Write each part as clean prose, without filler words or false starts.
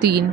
3।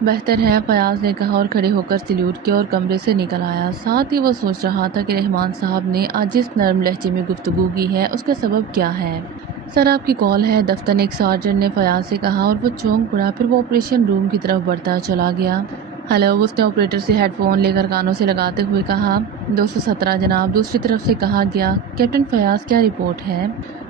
بہتر ہے، فیاض نے کہا اور کھڑے ہو کر سلیوٹ کیا اور کمرے سے نکل آیا۔ ساتھ ہی وہ سوچ رہا تھا کہ رحمان صاحب نے آج جس نرم لہجے میں گفتگو کی ہے اس کا سبب کیا ہے۔ سر آپ کی کال ہے، دفتر ایک سارجنٹ نے فیاض سے کہا اور وہ چونک پڑا، پھر وہ آپریشن روم کی طرف بڑھتا چلا گیا۔ ہیلو، اس نے آپریٹر سے ہیڈ فون لے کر کانوں سے لگاتے ہوئے کہا۔ 217 جناب، دوسری طرف سے کہا گیا۔ کیپٹن فیاض، کیا رپورٹ ہے؟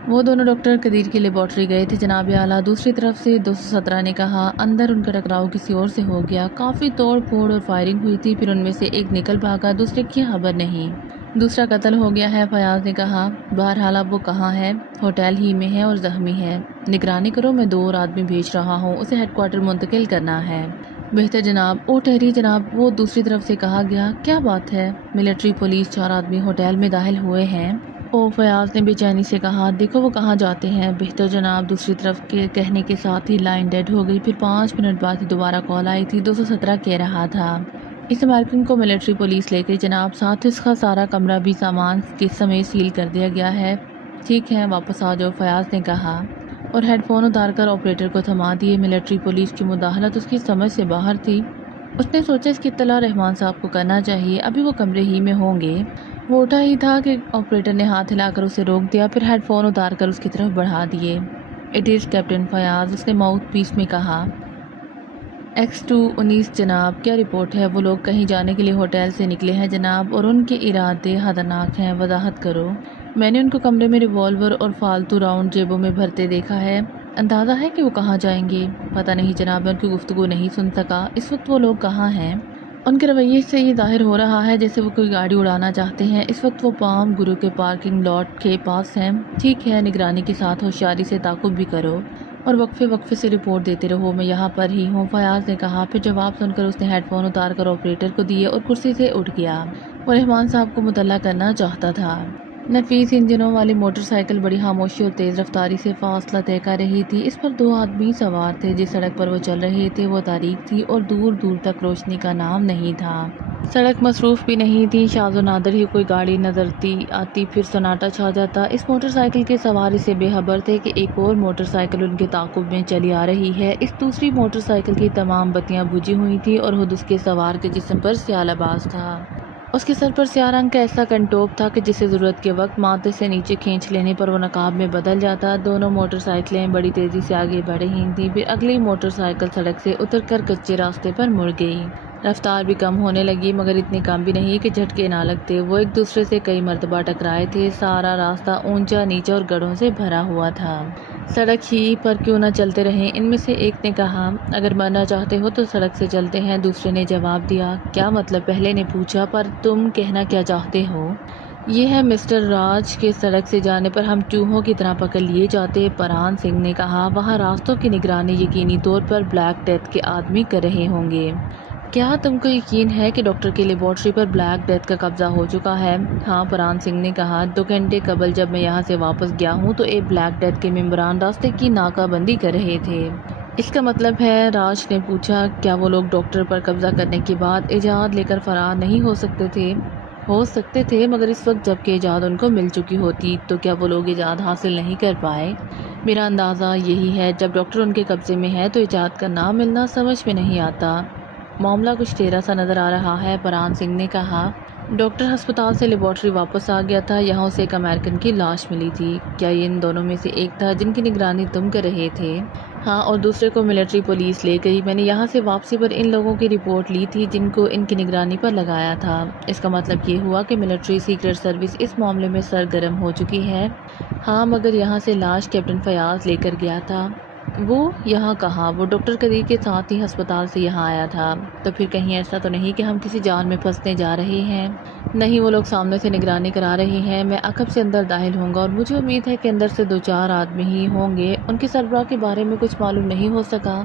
وہ دونوں ڈاکٹر قدیر کی لیبارٹری گئے تھے جناب اعلیٰ، دوسری طرف سے 217 نے کہا۔ اندر ان کا ٹکراؤ کسی اور سے ہو گیا، کافی توڑ پھوڑ اور فائرنگ ہوئی تھی، پھر ان میں سے ایک نکل بھاگا، دوسرے کی خبر نہیں۔ دوسرا قتل ہو گیا ہے، فیاض نے کہا۔ بہرحال اب وہ کہاں ہے؟ ہوٹل ہی میں ہے اور زخمی ہے۔ نگرانی کرو، میں 2 اور آدمی بھیج رہا ہوں، اسے ہیڈ کوارٹر منتقل کرنا ہے۔ بہتر جناب۔ او ٹھہریے جناب، وہ دوسری طرف سے کہا گیا۔ کیا بات ہے؟ ملٹری پولیس 4 آدمی ہوٹل میں داخل ہوئے ہیں۔ او، فیاض نے بے چینی سے کہا۔ دیکھو وہ کہاں جاتے ہیں۔ بہتر جناب، دوسری طرف کے کہنے کے ساتھ ہی لائن ڈیڈ ہو گئی، پھر 5 منٹ بعد ہی دوبارہ کال آئی تھی۔ 217 کہہ رہا تھا۔ اس امریکن کو ملٹری پولیس لے گئی جناب، ساتھ اس کا سارا کمرہ بھی سامان کے سمیت سیل کر دیا گیا ہے۔ ٹھیک ہے، واپس آ جاؤ، فیاض نے کہا اور ہیڈ فون اتار کر آپریٹر کو تھما دیے۔ ملٹری پولیس کی مداخلت اس کی سمجھ سے باہر تھی۔ اس نے سوچا اس کی اطلاع رحمان صاحب کو کرنا چاہیے، ابھی وہ کمرے ہی میں ہوں گے۔ وہ اٹھا ہی تھا کہ آپریٹر نے ہاتھ ہلا کر اسے روک دیا، پھر ہیڈ فون اتار کر اس کی طرف بڑھا دیے۔ اٹ از کیپٹن فیاض، اس نے ماؤتھ پیس میں کہا۔ X2-19 جناب، کیا رپورٹ ہے؟ وہ لوگ کہیں جانے کے لیے ہوٹل سے نکلے ہیں جناب، اور ان کے ارادے خطرناک ہیں، وضاحت کرو۔ میں نے ان کو کمرے میں ریوالور اور فالتو راؤنڈ جیبوں میں بھرتے دیکھا ہے۔ اندازہ ہے کہ وہ کہاں جائیں گے؟ پتہ نہیں جناب، میں ان کی گفتگو نہیں سن سکا۔ اس وقت وہ لوگ کہاں ہیں؟ ان کے رویے سے یہ ظاہر ہو رہا ہے جیسے وہ کوئی گاڑی اڑانا چاہتے ہیں۔ اس وقت وہ پام گرو کے پارکنگ لاٹ کے پاس ہیں۔ ٹھیک ہے، نگرانی کے ساتھ ہوشیاری سے تعاقب بھی کرو اور وقفے سے رپورٹ دیتے رہو، میں یہاں پر ہی ہوں، فیاض نے کہا۔ پھر جواب سن کر اس نے ہیڈ فون اتار کر آپریٹر کو دیے اور کرسی سے اٹھ گیا۔ وہ رحمان صاحب کو مطلع کرنا چاہتا تھا۔ نفیس انجنوں والی موٹر سائیکل بڑی خاموشی اور تیز رفتاری سے فاصلہ طے کر رہی تھی۔ اس پر 2 آدمی سوار تھے۔ جس سڑک پر وہ چل رہے تھے وہ تاریک تھی اور دور دور تک روشنی کا نام نہیں تھا۔ سڑک مصروف بھی نہیں تھی، شاذ و نادر ہی کوئی گاڑی نظر آتی، پھر سناٹا چھا جاتا۔ اس موٹر سائیکل کے سوار اسے بے خبر تھے کہ ایک اور موٹر سائیکل ان کے تعاقب میں چلی آ رہی ہے۔ اس دوسری موٹر سائیکل کی تمام بتیاں بجھی ہوئی تھیں اور خود اس کے سوار کے جسم پر سیاہ لباس تھا۔ اس کے سر پر سیاہ رنگ کا ایسا کنٹوپ تھا کہ جسے ضرورت کے وقت ماتھے سے نیچے کھینچ لینے پر وہ نقاب میں بدل جاتا۔ دونوں موٹر سائیکلیں بڑی تیزی سے آگے بڑھ رہی تھیں، پھر اگلی موٹر سائیکل سڑک سے اتر کر کچے راستے پر مڑ گئی۔ رفتار بھی کم ہونے لگی، مگر اتنی کم بھی نہیں کہ جھٹکے نہ لگتے۔ وہ ایک دوسرے سے کئی مرتبہ ٹکرائے تھے۔ سارا راستہ اونچا نیچا اور گڑھوں سے بھرا ہوا تھا۔ سڑک ہی پر کیوں نہ چلتے رہیں، ان میں سے ایک نے کہا۔ اگر مرنا چاہتے ہو تو سڑک سے چلتے ہیں، دوسرے نے جواب دیا۔ کیا مطلب؟ پہلے نے پوچھا۔ پر تم کہنا کیا چاہتے ہو؟ یہ ہے مسٹر راج کہ سڑک سے جانے پر ہم چوہوں کی طرح پکڑ لیے جاتے، پران سنگھ نے کہا۔ وہاں راستوں کی نگرانی یقینی طور پر بلیک ڈیتھ کے آدمی کر رہے ہوں گے۔ کیا تم کو یقین ہے کہ ڈاکٹر کی لیبارٹری پر بلیک ڈیتھ کا قبضہ ہو چکا ہے؟ ہاں، پران سنگھ نے کہا۔ 2 گھنٹے قبل جب میں یہاں سے واپس گیا ہوں تو ایک بلیک ڈیتھ کے ممبران راستے کی ناکہ بندی کر رہے تھے۔ اس کا مطلب ہے؟ راج نے پوچھا۔ کیا وہ لوگ ڈاکٹر پر قبضہ کرنے کے بعد ایجاد لے کر فرار نہیں ہو سکتے تھے؟ ہو سکتے تھے، مگر اس وقت جب کہ ایجاد ان کو مل چکی ہوتی تو کیا وہ لوگ ایجاد حاصل نہیں کر پائے؟ میرا اندازہ یہی ہے، جب ڈاکٹر ان کے قبضے میں ہے تو ایجاد کا نہ ملنا سمجھ میں نہیں آتا۔ معاملہ کچھ ٹیڑھا سا نظر آ رہا ہے، پران سنگھ نے کہا۔ ڈاکٹر ہسپتال سے لیبارٹری واپس آ گیا تھا، یہاں اسے ایک امریکن کی لاش ملی تھی۔ کیا یہ ان دونوں میں سے ایک تھا جن کی نگرانی تم کر رہے تھے؟ ہاں، اور دوسرے کو ملٹری پولیس لے گئی۔ میں نے یہاں سے واپسی پر ان لوگوں کی رپورٹ لی تھی جن کو ان کی نگرانی پر لگایا تھا۔ اس کا مطلب یہ ہوا کہ ملٹری سیکرٹ سروس اس معاملے میں سرگرم ہو چکی ہے۔ ہاں، مگر یہاں سے لاش کیپٹن فیاض لے کر گیا تھا۔ وہ یہاں کہاں؟ وہ ڈاکٹر قدیر کے ساتھ ہی ہسپتال سے یہاں آیا تھا۔ تو پھر کہیں ایسا تو نہیں کہ ہم کسی جال میں پھنسنے جا رہے ہیں؟ نہیں، وہ لوگ سامنے سے نگرانی کرا رہے ہیں۔ میں عقب سے اندر داخل ہوں گا اور مجھے امید ہے کہ اندر سے 2-4 آدمی ہی ہوں گے۔ ان کے سربراہ کے بارے میں کچھ معلوم نہیں ہو سکا؟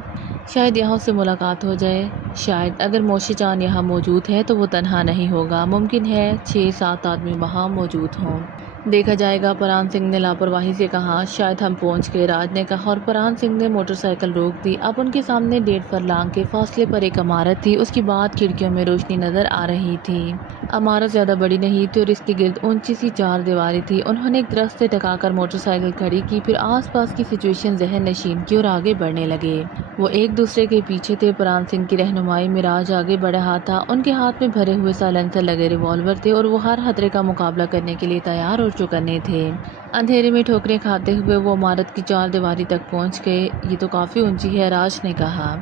شاید یہاں اس سے ملاقات ہو جائے۔ شاید اگر موشی جان یہاں موجود ہے تو وہ تنہا نہیں ہوگا، ممکن ہے 6-7 آدمی وہاں موجود ہوں۔ دیکھا جائے گا، پران سنگھ نے لاپرواہی سے کہا۔ شاید ہم پہنچ گئے، راج نے کہا، اور پران سنگھ نے موٹر سائیکل روک دی۔ اب ان کے سامنے 1.5 فرلانگ کے فاصلے پر ایک عمارت تھی۔ اس کے بعد کھڑکیوں میں روشنی نظر آ رہی تھی۔ عمارت زیادہ بڑی نہیں تھی اور اس کے گرد اونچی سی 4 دیواری تھی۔ انہوں نے ایک درخت سے ٹکا کر موٹر سائیکل کھڑی کی، پھر آس پاس کی سچویشن ذہن نشین کی اور آگے بڑھنے لگے۔ وہ ایک دوسرے کے پیچھے تھے۔ پران سنگھ کی رہنمائی میں راج آگے بڑھ رہا تھا۔ ان کے ہاتھ میں بھرے ہوئے سائلنسر لگے ریوالور تھے اور وہ ہر خطرے کا مقابلہ کرنے کے لیے تیار اور چوکنے تھے۔ اندھیرے میں ٹھوکریں کھاتے ہوئے وہ عمارت کی 4 دیواری تک پہنچ گئے۔ یہ تو کافی اونچی ہے، راج نے کہا۔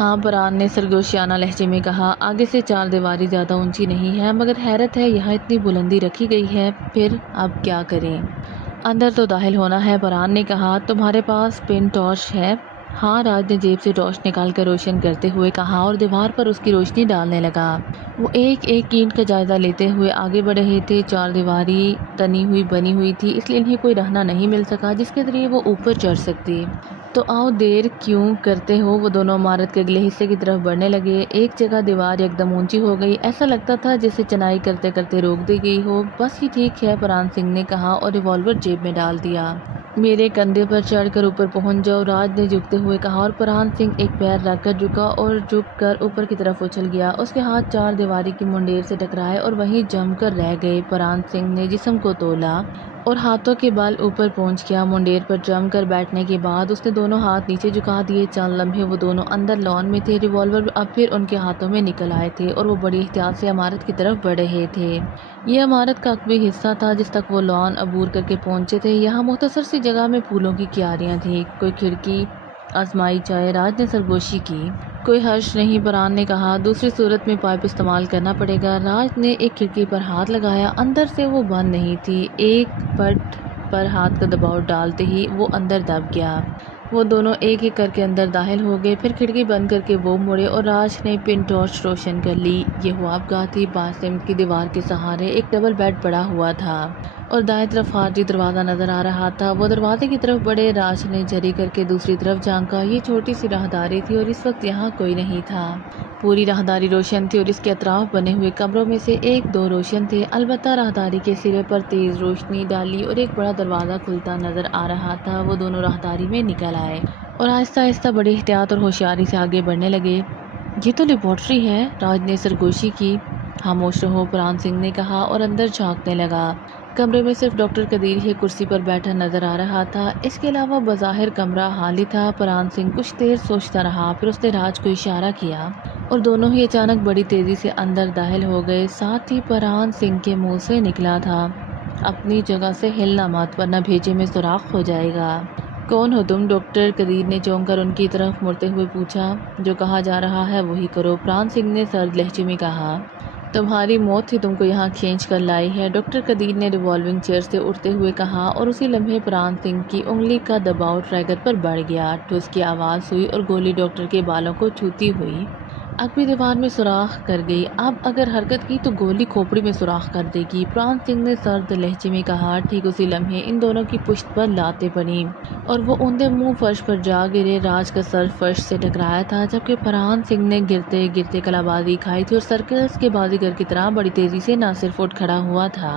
ہاں، پران نے سرگوشیانہ لہجے میں کہا، آگے سے 4 دیواری زیادہ اونچی نہیں ہے، مگر حیرت ہے یہاں اتنی بلندی رکھی گئی ہے۔ پھر اب کیا کریں؟ اندر تو داخل ہونا ہے، پران نے کہا۔ تمہارے پاس پن ٹارچ ہے؟ ہاں، راج نے جیب سے ٹارچ نکال کر روشن کرتے ہوئے کہا اور دیوار پر اس کی روشنی ڈالنے لگا۔ وہ ایک ایک اینٹ کا جائزہ لیتے ہوئے آگے بڑھ رہے تھے۔ 4 دیواری تنی ہوئی بنی ہوئی تھی، اس لیے انہیں کوئی رہنا نہیں مل سکا جس کے ذریعے وہ اوپر چڑھ سکتی۔ تو آؤ، دیر کیوں کرتے ہو؟ وہ دونوں عمارت کے اگلے حصے کی طرف بڑھنے لگے۔ ایک جگہ دیوار یکدم اونچی ہو گئی، ایسا لگتا تھا جیسے چنائی کرتے کرتے روک دی گئی ہو۔ بس یہ ٹھیک ہے، پران سنگھ نے کہا اور ریوالور جیب میں ڈال دیا۔ میرے کندھے پر چڑھ کر اوپر پہنچ جاؤ، راج نے جھکتے ہوئے کہا، اور پران سنگھ ایک پیر رکھ کر جھکا اور جھک کر اوپر کی طرف اچھل گیا۔ اس کے ہاتھ 4 دیواری کی منڈیر سے ٹکرائے اور وہیں جم کر رہ گئے۔ پران سنگھ نے جسم کو تولا اور ہاتھوں کے بل اوپر پہنچ گیا۔ منڈیر پر جم کر بیٹھنے کے بعد اس نے دونوں ہاتھ نیچے جھکا دیے۔ چند لمحے وہ دونوں اندر لان میں تھے۔ ریوالور اب پھر ان کے ہاتھوں میں نکل آئے تھے اور وہ بڑی احتیاط سے عمارت کی طرف بڑھ رہے تھے۔ یہ عمارت کا عقبی حصہ تھا جس تک وہ لان عبور کر کے پہنچے تھے۔ یہاں مختصر سی جگہ میں پھولوں کی کیاریاں تھیں۔ کوئی کھڑکی آزمائی جائے، راج نے سرگوشی کی۔ کوئی حرج نہیں، پران نے کہا، دوسری صورت میں پائپ استعمال کرنا پڑے گا۔ راج نے ایک کھڑکی پر ہاتھ لگایا، اندر سے وہ بند نہیں تھی۔ ایک پٹ پر ہاتھ کا دباؤ ڈالتے ہی وہ اندر دب گیا۔ وہ دونوں ایک ایک کر کے اندر داخل ہو گئے، پھر کھڑکی بند کر کے وہ مڑے اور راج نے پن ٹارچ روشن کر لی۔ یہ خوابگاہ تھی۔ بائیں سمت کی دیوار کے سہارے ایک ڈبل بیڈ پڑا ہوا تھا اور دائیں طرف خارجی دروازہ نظر آ رہا تھا۔ وہ دروازے کی طرف بڑھے، راج نے جھری کر کے دوسری طرف جھانکا۔ یہ چھوٹی سی راہداری تھی اور اس وقت یہاں کوئی نہیں تھا۔ پوری راہداری روشن تھی اور اس کے اطراف بنے ہوئے کمروں میں سے 1-2 روشن تھے۔ البتہ راہداری کے سرے پر تیز روشنی ڈالی اور ایک بڑا دروازہ کھلتا نظر آ رہا تھا۔ وہ دونوں راہداری میں نکل آئے اور آہستہ آہستہ بڑی احتیاط اور ہوشیاری سے آگے بڑھنے لگے۔ یہ تو لیبارٹری ہے، راج نے سرگوشی کی۔ خاموش رہو، پران سنگھ نے کہا اور اندر جھانکنے لگا۔ کمرے میں صرف ڈاکٹر قدیر ہی کرسی پر بیٹھا نظر آ رہا تھا۔ اس کے علاوہ بظاہر کمرہ خالی تھا۔ پران سنگھ کچھ دیر سوچتا رہا، پھر اس نے راج کو اشارہ کیا اور دونوں ہی اچانک بڑی تیزی سے اندر داخل ہو گئے۔ ساتھ ہی پران سنگھ کے منہ سے نکلا تھا، اپنی جگہ سے ہلنا مت ورنہ بھیجے میں سوراخ ہو جائے گا۔ کون ہو تم؟ ڈاکٹر قدیر نے چونک کر ان کی طرف مڑتے ہوئے پوچھا۔ جو کہا جا رہا ہے وہی کرو، پران سنگھ نے سرد لہجے میں کہا۔ تمہاری موت ہی تم کو یہاں کھینچ کر لائی ہے، ڈاکٹر قدیر نے ریوالونگ چیئر سے اٹھتے ہوئے کہا اور اسی لمحے پران سنگھ کی انگلی کا دباؤ ٹریگر پر بڑھ گیا۔ ٹھوس کی آواز ہوئی اور گولی ڈاکٹر کے بالوں کو چھوتی ہوئی عقبی دیوار میں سوراخ کر گئی۔ اب اگر حرکت کی تو گولی کھوپڑی میں سوراخ کر دے گی، پران سنگھ نے سرد لہجے میں کہا۔ ٹھیک اسی لمحے ان دونوں کی پشت پر لاتیں پڑیں اور وہ اوندے منہ فرش پر جا گرے۔ راج کا سر فرش سے ٹکرایا تھا جبکہ پران سنگھ نے گرتے گرتے کلا بازی کھائی تھی اور سرکس کے بازیگر کی طرح بڑی تیزی سے نہ صرف اٹھ کھڑا ہوا تھا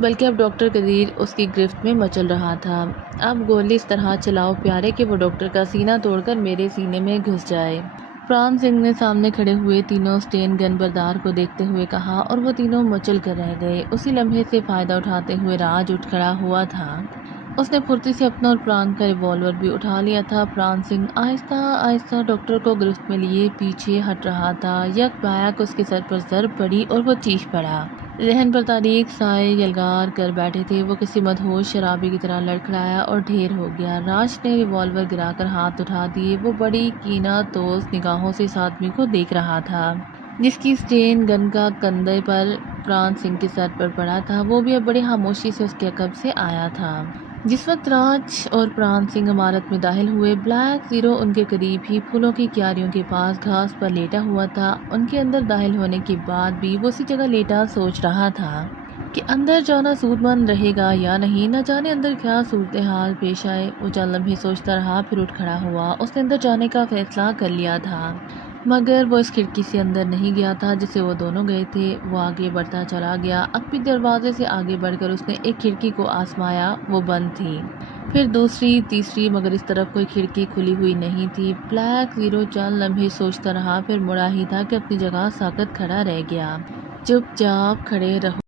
بلکہ اب ڈاکٹر قدیر اس کی گرفت میں مچل رہا تھا۔ اب گولی اس طرح چلاؤ پیارے کہ وہ ڈاکٹر کا سینہ توڑ کر میرے سینے میں گھس جائے، پران سنگھ نے سامنے کھڑے ہوئے تینوں اسٹین گن بردار کو دیکھتے ہوئے کہا اور وہ تینوں مچل کر رہ گئے۔ اسی لمحے سے فائدہ اٹھاتے ہوئے راج اٹھ کھڑا ہوا تھا۔ اس نے پھرتی سے اپنا اور پران کا ریوالور بھی اٹھا لیا تھا۔ پران سنگھ آہستہ آہستہ ڈاکٹر کو گرفت میں لیے پیچھے ہٹ رہا تھا۔ یک بیک اس کے سر پر ضرب پڑی اور وہ چیخ پڑا۔ ذہن پر تاریک سائے یلغار کر بیٹھے تھے۔ وہ کسی مدہوش شرابی کی طرح لڑکھڑایا اور ڈھیر ہو گیا۔ راج نے ریوالور گرا کر ہاتھ اٹھا دیے۔ وہ بڑی کینہ توز نگاہوں سے اس آدمی کو دیکھ رہا تھا جس کی اسٹین گن کا کندھے پر پران سنگھ کے سر پر پڑا تھا۔ وہ بھی اب بڑی خاموشی سے اس کے عقب سے آیا تھا۔ جس وقت راج اور پران سنگھ عمارت میں داخل ہوئے، بلیک زیرو ان کے قریب ہی پھولوں کی کیاریوں کے پاس گھاس پر لیٹا ہوا تھا۔ ان کے اندر داخل ہونے کے بعد بھی وہ اسی جگہ لیٹا سوچ رہا تھا کہ اندر جانا سود مند رہے گا یا نہیں، نہ جانے اندر کیا صورتحال پیش آئے۔ وہ چند لمحے سوچتا رہا، پھر اٹھ کھڑا ہوا۔ اس نے اندر جانے کا فیصلہ کر لیا تھا۔ مگر وہ اس کھڑکی سے اندر نہیں گیا تھا جسے وہ دونوں گئے تھے۔ وہ آگے بڑھتا چلا گیا۔ اکبی دروازے سے آگے بڑھ کر اس نے ایک کھڑکی کو آزمایا، وہ بند تھی۔ پھر دوسری، تیسری، مگر اس طرف کوئی کھڑکی کھلی ہوئی نہیں تھی۔ بلیک زیرو چند لمحے سوچتا رہا، پھر مڑا ہی تھا کہ اپنی جگہ ساکت کھڑا رہ گیا۔ چپ چاپ کھڑے رہو۔